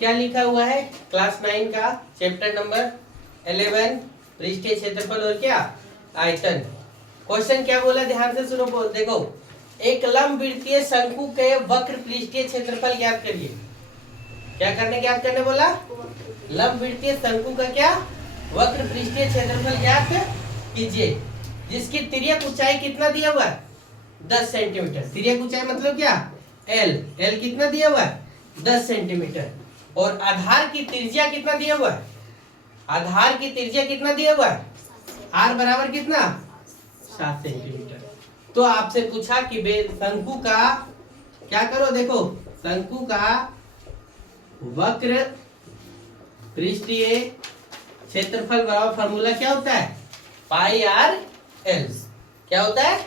क्या लिखा हुआ है क्लास 9 का चैप्टर नंबर 11 पृष्ठीय क्षेत्रफल और क्या आयतन। क्वेश्चन क्या बोला, ध्यान से सुनो। देखो, एक लंबवृत्तीय शंकु के वक्र पृष्ठीय क्षेत्रफल ज्ञात करिए। क्या ज्ञात करने बोला? लंबवृत्तीय शंकु का क्या वक्र पृष्ठीय क्षेत्रफल ज्ञात कीजिए, जिसकी तिर्यक ऊंचाई कितना दिया हुआ है 10 सेंटीमीटर। तिर्यक ऊंचाई मतलब क्या, एल कितना दिया हुआ है 10 सेंटीमीटर। और आधार की त्रिज्या कितना दिया हुआ है, आधार की त्रिज्या कितना दिया हुआ है, आर बराबर कितना 7 सेंटीमीटर। तो आपसे पूछा कि शंकु का क्या करो, देखो शंकु का वक्र पृष्ठीय क्षेत्रफल बराबर फॉर्मूला क्या होता है, पाई आर एल। क्या होता है,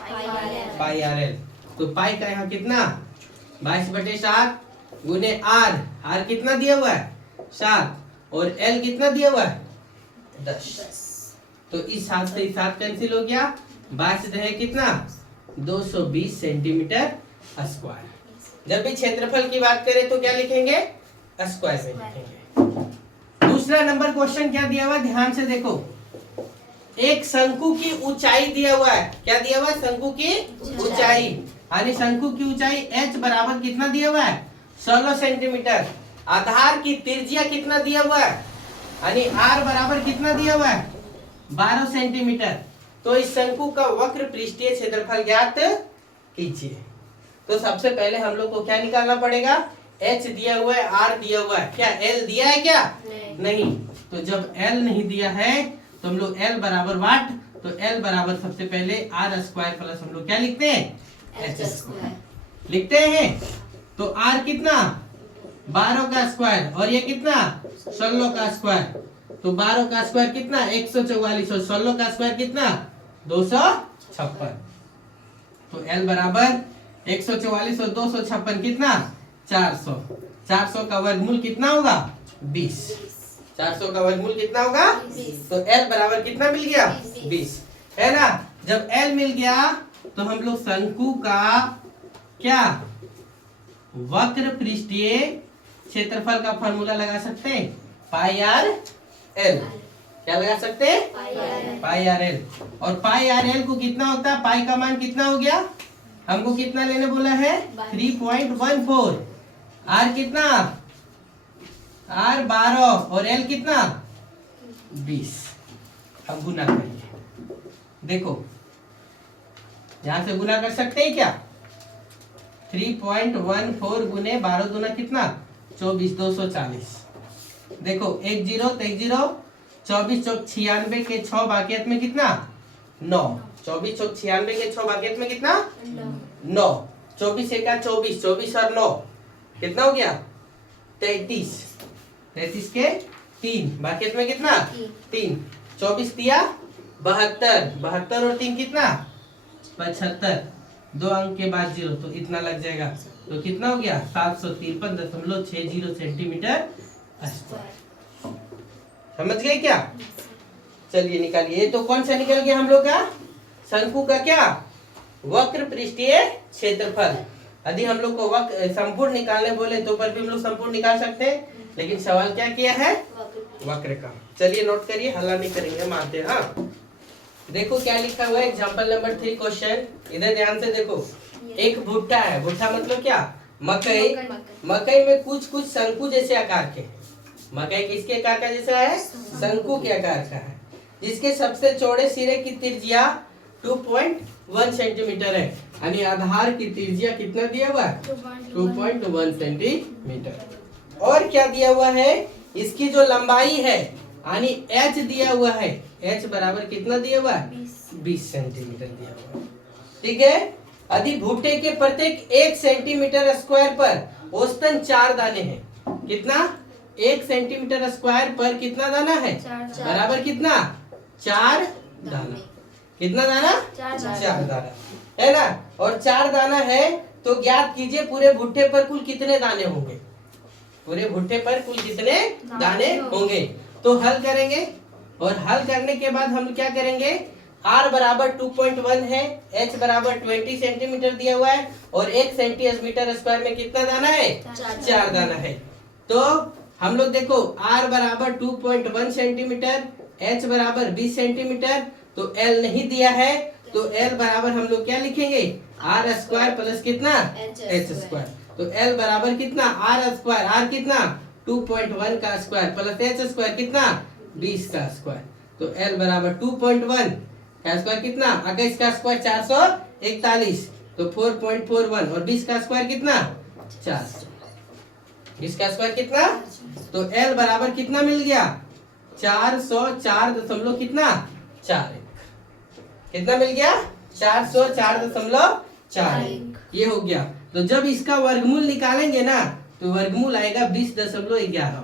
पाई आर एल। तो पाई का यहाँ कितना 22/7 गुने आर कितना दिया हुआ है 7 और एल कितना दिया हुआ है 10। तो इस 7 से 7 कैंसिल हो गया, 22 रहे कितना 220 सेंटीमीटर स्क्वायर। जब भी क्षेत्रफल की बात करें तो क्या लिखेंगे, स्क्वायर में लिखेंगे। दूसरा नंबर क्वेश्चन क्या दिया हुआ है, ध्यान से देखो। एक शंकु की ऊंचाई दिया हुआ है, क्या दिया हुआ है, शंकु की ऊंचाई, यानी शंकु की ऊंचाई h बराबर कितना दिया हुआ है 16 सेंटीमीटर। आधार की त्रिज्या कितना दिया हुआ है, यानी r बराबर कितना दिया हुआ है 12 सेंटीमीटर। तो इस शंकु का वक्र पृष्ठीय क्षेत्रफल ज्ञात कीजिए। तो सबसे पहले हम लोग को क्या निकालना पड़ेगा, h दिया हुआ है, r दिया हुआ है, क्या l दिया है क्या नहीं। तो जब l नहीं दिया है तो हम लोग l बराबर वाट, तो l बराबर सबसे पहले r स्क्वायर प्लस हम लोग क्या लिखते हैं h स्क्वायर लिखते हैं। तो r कितना 12 का स्क्वायर और ये कितना 16 का स्क्वायर। तो 12 का स्क्वायर कितना 144 और 16 का स्क्वायर कितना 256। तो l बराबर 144 और 256 कितना 400। 400 का वर्गमूल कितना होगा 20। 400 का वर्गमूल कितना होगा 20। तो l बराबर कितना मिल गया 20, है ना। जब l मिल गया तो हम लोग शंकु का क्या वक्र पृष्ठीय क्षेत्रफल का फॉर्मूला लगा सकते हैं, पाई आर एल। क्या लगा सकते हैं, पाई आर एल। और पाई आर एल को कितना होता है, पाई का मान कितना हो गया, हमको कितना लेने बोला है 3.14। आर कितना आर 12 और एल कितना 20। अब गुना करिए, देखो यहां से गुना कर सकते हैं क्या, 3.14 गुने 12 दूना कितना 24 240। देखो 1 0 तो 1 0, 24 चौक 96 के 6 बाकियत में कितना 9। 24 चौक 96 के 6 बाकियत में कितना 9। 24 एका 24, 24 और 9 कितना हो गया 33। 33 के 3 बाकियत में कितना 3। 24 दिया 72, 72 और 3 कितना 75। 2 अंक के बाद 0 तो इतना लग जाएगा। तो कितना हो गया 753.60 सेंटीमीटर स्क्वायर। समझ गए क्या, चलिए निकालिए। तो कौन सा निकल गया हम लोग का, शंकु का क्या वक्र पृष्ठीय क्षेत्रफल। यदि हम लोग को वक्र संपूर्ण निकालने बोले तो पर भी हम लोग संपूर्ण निकाल सकते हैं, लेकिन सवाल क्या किया है वक्र का। चलिए नोट करिए, हल्ला नहीं करेंगे, मानते हैं। हाँ देखो क्या लिखा हुआ है, एग्जांपल नंबर 3 क्वेश्चन। इधर ध्यान से देखो, एक भुट्टा है, भुट्टा मतलब क्या मकई। मकई में कुछ कुछ शंकु जैसे आकार के, मकई किसके आकार का जैसा है, शंकु के आकार का है, जिसके सबसे चौड़े सिरे की त्रिज्या 2.1 सेंटीमीटर है, यानी आधार की त्रिज्या कितना दिया हुआ है 2.1 सेंटीमीटर। और क्या दिया हुआ है, इसकी जो लंबाई है यानी h दिया हुआ है, h बराबर कितना दिया हुआ है 20 सेंटीमीटर दिया हुआ है। ठीक है, यदि भुट्टे के प्रत्येक 1 सेंटीमीटर स्क्वायर पर औसतन 4 दाने हैं। कितना 1 सेंटीमीटर स्क्वायर पर कितना दाना है, बराबर कितना 4 दाना। कितना दाना 4 दाना है ना। और 4 दाना है तो ज्ञात कीजिए पूरे भुट्टे पर कुल कितने दाने होंगे, पूरे भुट्टे पर कुल कितने दाने होंगे। तो हल करेंगे, और हल करने के बाद हम क्या करेंगे, r बराबर 2.1 है, h बराबर 20 सेंटीमीटर दिया हुआ है, और 1 सेंटीमीटर स्क्वायर में कितना दाना है 4 दाना है। तो हम लोग देखो r बराबर 2.1 सेंटीमीटर, h बराबर 20 सेंटीमीटर, तो l नहीं दिया है, तो l बराबर हम लोग क्या लिखेंगे, r स्क्वायर प्लस कितना h स्क्वायर। तो l बराबर कितना r स्क्वायर, r कितना 2.1 का स्क्वायर प्लस h स्क्वायर कितना 20 का स्क्वायर। तो l बराबर 2.1 का स्क्वायर कितना, 21 का स्क्वायर 441, तो 4.41 और 20 का स्क्वायर कितना 400, 20 का स्क्वायर कितना, तो l बराबर कितना मिल गया 404 दशमलव कितना 41, कितना मिल गया 404.41, ये हो गया। तो जब इसका वर्गमूल निकालेंगे ना तो वर्गमूल आएगा 20.11,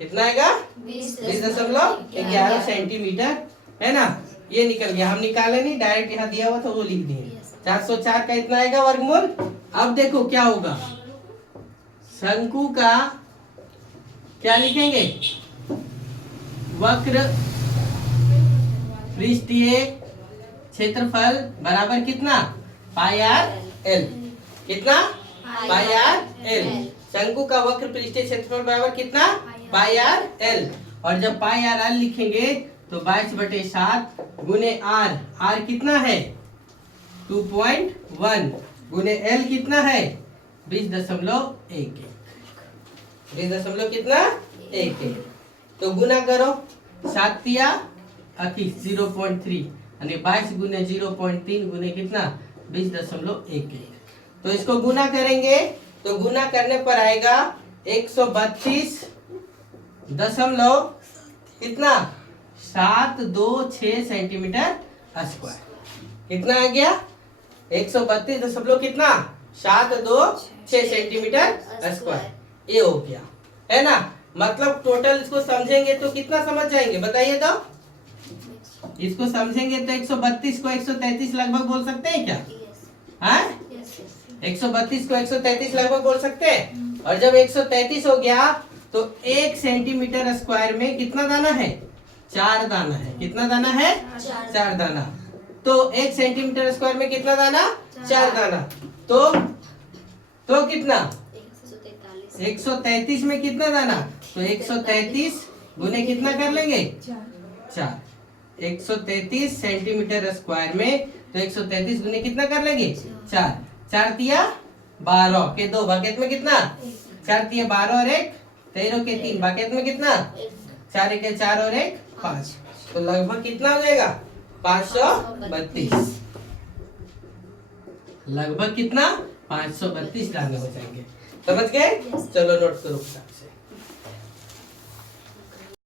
कितना आएगा 20.11 सेंटीमीटर, है ना। ये निकल गया, हम निकाले नहीं, डायरेक्ट यहाँ दिया हुआ था वो लिख दिए। 404 का इतना आएगा वर्गमूल। अब देखो क्या होगा, शंकु का क्या लिखेंगे, वक्र पृष्ठीय क्षेत्रफल बराबर कितना पाई आर एल, कितना पाई आर एल। शंकु का वक्र पृष्ठीय क्षेत्रफल बराबर कितना पाई आर एल, और जब पाई आर एल लिखेंगे तो 22/7 गुने आर, आर कितना है 2.1 गुने एल कितना है 20.11, 20 कितना 11, तो गुना करो 7 या 0.3 यानी 22 गुने 0.3 गुने कितना 20.11, तो इसको गुना करेंगे तो गुना करने पर आएगा 132 दशमलव कितना 726 सेंटीमीटर स्क्वायर, कितना आ गया 132 दशमलव कितना 726 सेंटीमीटर स्क्वायर, ये हो गया, है ना। मतलब टोटल इसको समझेंगे तो कितना समझ जाएंगे बताइए तो, इसको समझेंगे तो 132 को 133 लगभग बोल सकते हैं क्या, हाँ 132 को 133 लगभग बोल सकते हैं। और जब 133 हो गया तो 1 सेंटीमीटर स्क्वायर में कितना दाना है 4 दाना है, कितना दाना है 4 दाना, तो 1 सेंटीमीटर स्क्वायर में कितना दाना 4 दाना, तो कितना 133 में कितना दाना, तो 133 गुने कितना कर लेंगे 4, 133 सेंटीमीटर स्क्वायर में, तो 133 गुने कितना कर लेंगे 4, 4 तिया 12 के 2 भागेत में कितना 4 तिया 12 और 1 13 के 3 भागेत में कितना 4 के 4 और 1 5, तो लगभग कितना हो जाएगा 532, लगभग कितना 532 दाने हो जाएंगे, समझ गए। चलो नोट करो फटाक से।